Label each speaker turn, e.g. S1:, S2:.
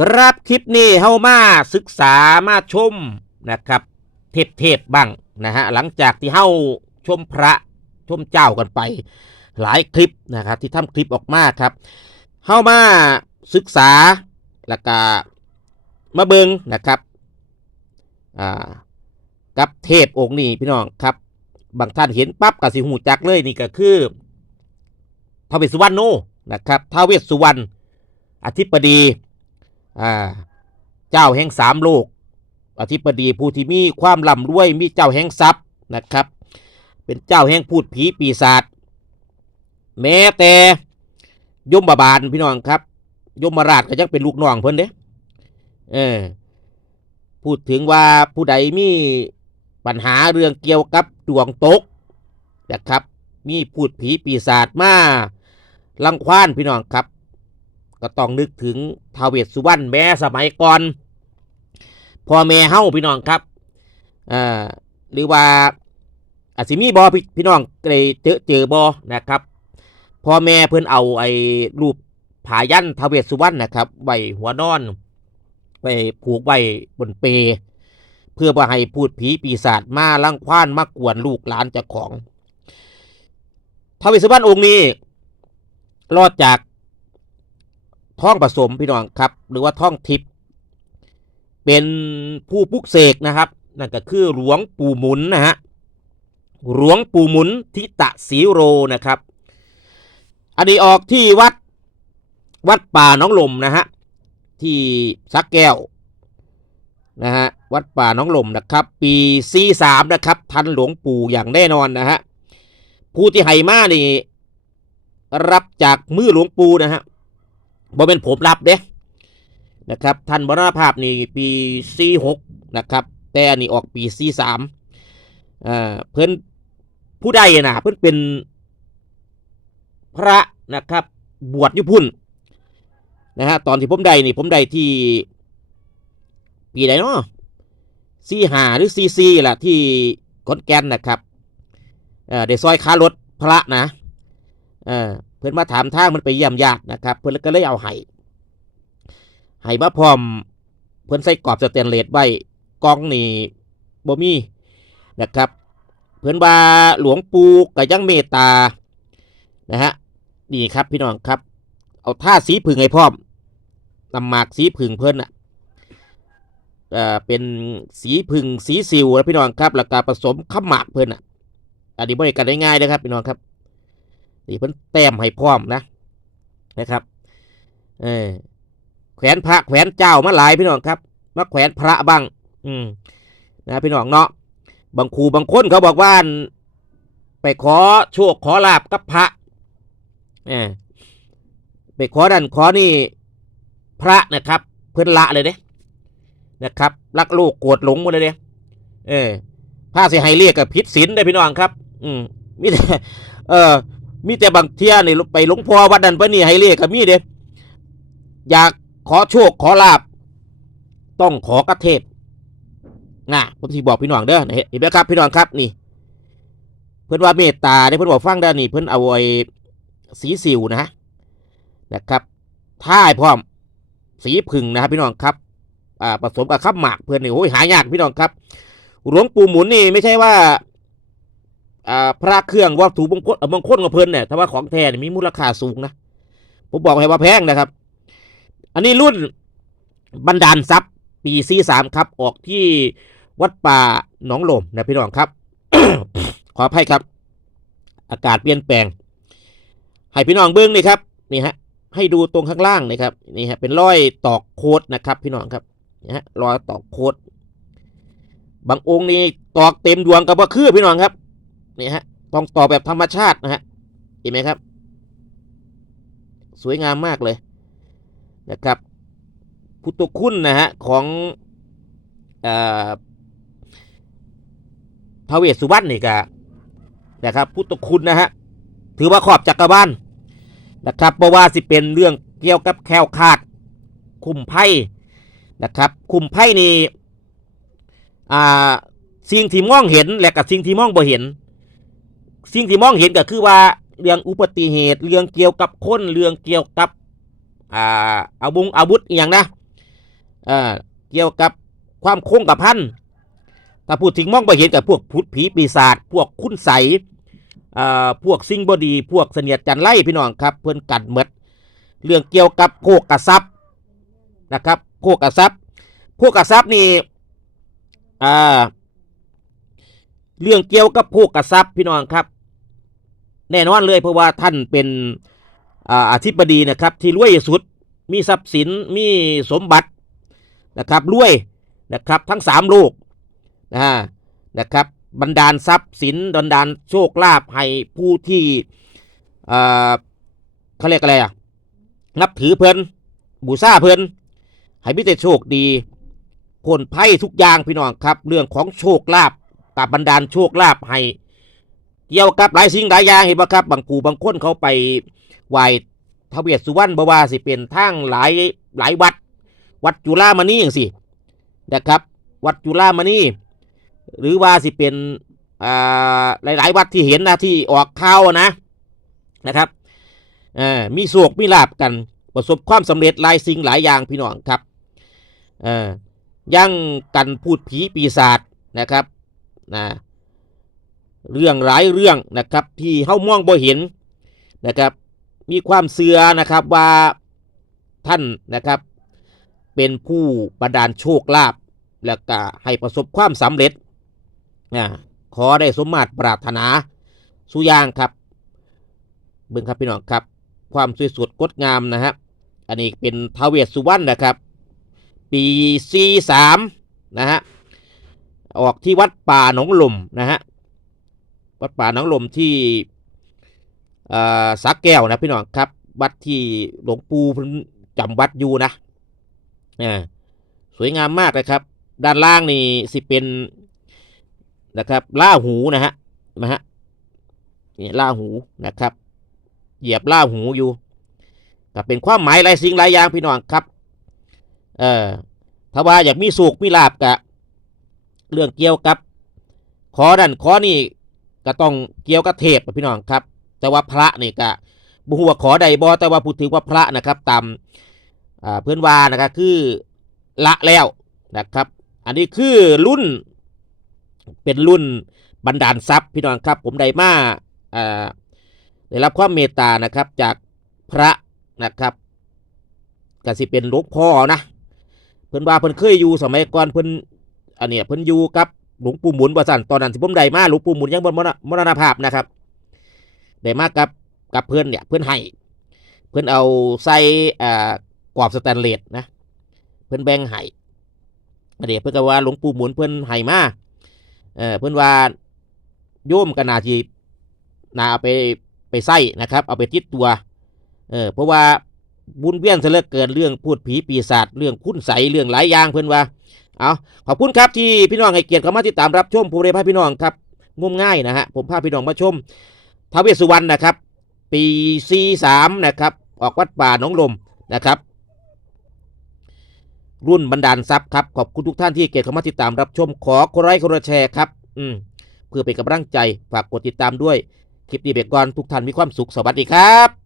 S1: ครับคลิปนี้เฮามาศึกษามาชมนะครับเทพเทพบ้างนะฮะหลังจากที่เฮาชมพระชมเจ้ากันไปหลายคลิปนะครับที่ทำคลิปออกมาครับเฮามาศึกษาแล้วก็มาเบิงนะครับอ่ากับเทพองค์นี้พี่น้องครับบางท่านเห็นปั๊บก็สิหูจักเลยนี่ก็คือทาวเวสุวรรณโนนะครับทาวเวสุวรรณอธิปดี อ่าเจ้าแห่งสามโลก อธิปดีผู้ที่มีความร่ำรวยมีเจ้าแห่งทรัพย์นะครับ เป็นเจ้าแห่งพูดผีปีศาจแม้แต่ยมบาบาลพี่น้องครับยมราชก็ยังเป็นลูกน้องเพิ่นเด้เออพูดถึงว่าผู้ใดมีปัญหาเรื่องเกี่ยวกับดวงตกนะครับ มีพูดผีปีศาจมาลังควานพี่น้องครับ ก็ต้องนึกถึงทาวเวสสุวรรณแม้สมัยก่อนพ่อแม่เฮ้าพี่น้องครับอ่าหรือว่าอาสิมีบอพี่พี่น้องเคยเจอเจอบอนะครับพ่อแม่เพิ่นเอาไอ้รูปผายันทาวเวสสุวรรณนะครับไว้หัวนอนไปผูกไว้บนเป เพื่อว่ให้พูดผีปีศาจมาลังควานมากวนลูกหลานเจ้าของทาวเวสสุวรรณองค์นี้รอดจาก ท้องผสมพี่น้องครับ หรือว่าท้องทิพย์เป็นผู้ปุกเสกนะครับ นั่นก็คือหลวงปู่หมุนนะฮะหลวงปู่หมุนทิตะสีโรนะครับ อันนี้ออกที่วัดวัดป่าน้องลมนะฮะที่สักแก้วนะฮะวัดป่าน้องลมนะครับ ปีซีสามนะครับ ทันหลวงปู่อย่างแน่นอนนะฮะผู้ที่ให้มานี่รับจากมือหลวงปู่นะฮะ บ่เป็นผมรับเด้นะครับท่านมรณภาพนี่ปีสี่หกนะครับ แต่อันนี้ออกปีสี่สามอ่าเพิ่นผู้ใดนะเพิ่นเป็นพระนะครับ บวชยุพุ่นนะฮะตอนที่ผมได้นี่ผมได้ที่ ปีไหนเนาะสี่หาหรือซีซีล่ะที่ขอนแก่นนะครับเอ่อได้ซอยค้ารถพระนะเออ เพื่อนมาถามทางมันไปเยี่ยมญาตินะครับ เพื่อนก็เลยเอาไห้ไห้มาพร้อม เพื่อนใส่กรอบสแตนเลสไว้กองนี่บ่มีนะครับ เพื่อนว่าหลวงปู่ก็ยังเมตตานะฮะนี่ครับพี่น้องครับ เอาท่าสีผึ่งให้พร้อมนำหมากสีผึ่งเพื่อนอะเอ่อเป็นสีผึ่งสีสิวนะพี่น้องครับแล้วก็ผสมข้าหมากเพื่อนอะอันนี้บริการได้ง่ายนะครับพี่น้องครับ นี่เพิ่นแต้มให้พร้อมนะนะครับเออแขวนพระแขวนเจ้ามาหลายพี่น้องครับมาแขวนพระบ้าง อืมนะพี่น้องเนาะบางครูบางคนเขาบอกว่าไปขอโชคขอลาบกับพระเออไปขอดันขอนี่พระนะครับ เพิ่นละเลยเด้นะครับรักโลกโกรธหลงหมดเลยเด้เออพระสิให้เรียกกับพิษศีลได้พี่น้องครับ อืมมิแต่เออ มีแต่บางเที่ยนี่ไปหลวงพ่อวัดนั้นไปนี่ให้เลขก็มีเด้อยากขอโชคขอลาบต้องขอกระเทพนะผมที่บอกพี่น้องเด้อเห็นไหมครับ พี่น้องครับนี่ เพื่อนว่าเมตตาเนี่ยเพื่อนบอกฟังได้นนี่ เพื่อนเอาไอ้สีสิวนะนะครับท่ายพร้อมสีผึ่งนะครับพี่น้องครับอ่าผสมกับข้าวหมากเพื่อนนี่โอ้ยหายากพี่น้องครับ หลวงปู่หมุนนี่ไม่ใช่ว่า อ่าพระเครื่องวัตถุมงคลมงคลของเพิ่นเนี่ยถ้าว่าของแท้เนี่ยมีมูลค่าสูงนะผมบอกให้ว่าแพงนะครับ อันนี้รุ่นบันดาลทรัพย์ปีซีสามครับ ออกที่วัดป่าหนองลมนะพี่น้องครับ ขออภัยครับ อากาศเปลี่ยนแปลง ให้พี่น้องเบิ้งนี่ครับนี่ฮะให้ดูตรงข้างล่างนี่ครับนี่ฮะเป็นรอยตอกโคดนะครับ พี่น้องครับนี่ฮะรอยตอกโคดบางองค์นี่ตอกเต็มดวงกับว่าคือพี่น้องครับ นี่ฮะต้องต่อแบบธรรมชาตินะฮะเห็นไหมครับ สวยงามมากเลยนะครับพุทธคุณนะฮะของอทเวสสุวรรณนี่กะนะครับ พุทธคุณนะฮะถือว่าขอบจักรวาลนะครับเพราะว่าสิเป็นเรื่องเกี่ยวกับแคล้วคาดคุมไพ่นะครับคุมไพ่นี่อ่าสิ่งที่มองเห็นและกับสิ่งที่มองบ่เห็น สิ่งที่มองเห็นก็คือว่าเรื่องอุบัติเหตุ เรื่องเกี่ยวกับคนเรื่องเกี่ยวกับอ่าอาวุธอาวุธอย่างนะอ่าเกี่ยวกับความคงกับพันถ้าพูดถึงมองไปเห็นกับพวกพุทธผีปีศาจพวกคุณใสอ่าพวกสิ่งบดี พวกเสนียดจันไล่พี่น้องครับ เพื่อนกัดเมดเรื่องเกี่ยวกับโคกกระซับนะครับโคกกระซับโคกกระซับนี่อ่า เรื่องเกี่ยวกับโคกกระซับพี่น้องครับ แน่นอนเลยเพราะว่าท่านเป็นอาธิบดีนะครับ ที่รวยสุดมีทรัพย์สินมีสมบัตินะครับรวยนะครับทั้งสามโลกนะนะครับบรรดาลทรัพย์สินบันดาลโชคลาภให้ผู้ที่เขาเรียกอะไรอะนับถือเพิ่นบูชาเพิ่นให้มิแต่โชคดีผลไพ่ทุกอย่างพี่น้องครับ เรื่องของโชคลาภ กับบรรดาลโชคลาภให้เกี่ยวกับหลายสิ่งหลายอย่างเห็นปะครับ บางกูบางคนเขาไปไหว้ทวเวสสุวรรณบว่าสิเป็นทางหลายหลายวัด วัดจุฬามณีอย่างสินะครับ วัดจุฬามณีหรือว่าสิเป็นอ่าหลาย ๆ วัดที่เห็นนะที่ออกข่าวนะนะครับอ่ามีโศกมีลาบกันประสบความสำเร็จหลายสิ่งหลายอย่างพี่น้องครับอ่ายั่งกันพูดผีปีศาจนะครับ นะเรื่องหลายเรื่องนะครับที่เฮามองบ่เห็นนะครับ มีความเสื่อนะครับว่าท่านนะครับ เป็นผู้ประดานโชคลาภแล้วก็ให้ประสบความสำเร็จนะขอได้สมมาตรปรารถนาสุอยางครับเบิ่งครับพี่น้องครับ ความสวยสดงดงามนะฮะอันนี้เป็นทาวเวสสุวรรณนะครับ ปีซีสามนะฮะ ออกที่วัดป่าหนองลมนะฮะวัดป่าหนองลมที่สักแก้วนะพี่น้องครับ วัดที่หลวงปู่จำวัดอยู่นะอ่าสวยงามมากเลยครับ ด้านล่างนี่สิเป็นนะครับล่าหูนะฮะนะฮะนี่ล่าหูนะครับ เหยียบล่าหูอยู่ก็เป็นความหมายหลายสิ่งหลายอย่างพี่น้องครับ เออถ้าว่าอยากมีสุขมีลาบกะ เรื่องเกี่ยวกับ ขอดันขอนี่ก็ต้องเกี่ยวกับเทพพี่น้องครับ แต่ว่าพระนี่ก็บุหัวขอใดบอแต่ว่าพูดถึงว่าพระนะครับตามเพื่อนว่านะครับคือละแล้วนะครับ อันนี้คือรุ่นเป็นรุ่นบันดาลทรัพย์พี่น้องครับ ผมได้มาได้รับความเมตตานะครับจากพระนะครับก็สิเป็นหลวงพ่อนะเพิ่อนว่าเพิ่อนเคยอยู่สมัยก่อนเพิ่อน อันเนี้ยเพิ่นอยู่กับหลวงปู่หมุนว่าสั่นตอนนั้นที่ผมได้มาหลวงปู่หมุนยังบนมรณภาพนะครับได้มากับกับเพื่อนเนี่ยเพื่อนให้เพื่อนเอาใส่อ่ากรอบสแตนเลสนะเพื่อนแบ่งให้อันเดี๋ยวเพื่อนก็ว่าหลวงปู่หมุนเพื่อนให้มาเออเพื่อนว่าโยมกันนาจีนาเอาไปไปใส่นะครับ เอาไปติดตัวเออเพราะว่าบุญเวียนเสลือเกินเรื่องพูดผีปีศาจเรื่องคุณใสเรื่องหลายอย่างเพื่อนว่า เอาขอบคุณครับที่พี่น้องให้เกียรติเข้ามาติดตามรับชมผมได้พาพี่น้องครับงมง่ายนะฮะผมพาพี่น้องมาชมท้าวเวสสุวรรณนะครับ ปีซีสามนะครับออกวัดป่าหนองลมนะครับ รุ่นบรรดาลทรัพย์ครับขอบคุณทุกท่านที่เกียรติเข้ามาติดตามรับชมขอคนไลค์คนแชร์ครับอืมเพื่อเป็นกำลังใจฝากกดติดตามด้วยคลิปนี้เบรกก่อนทุกท่านมีความสุขสวัสดีครับ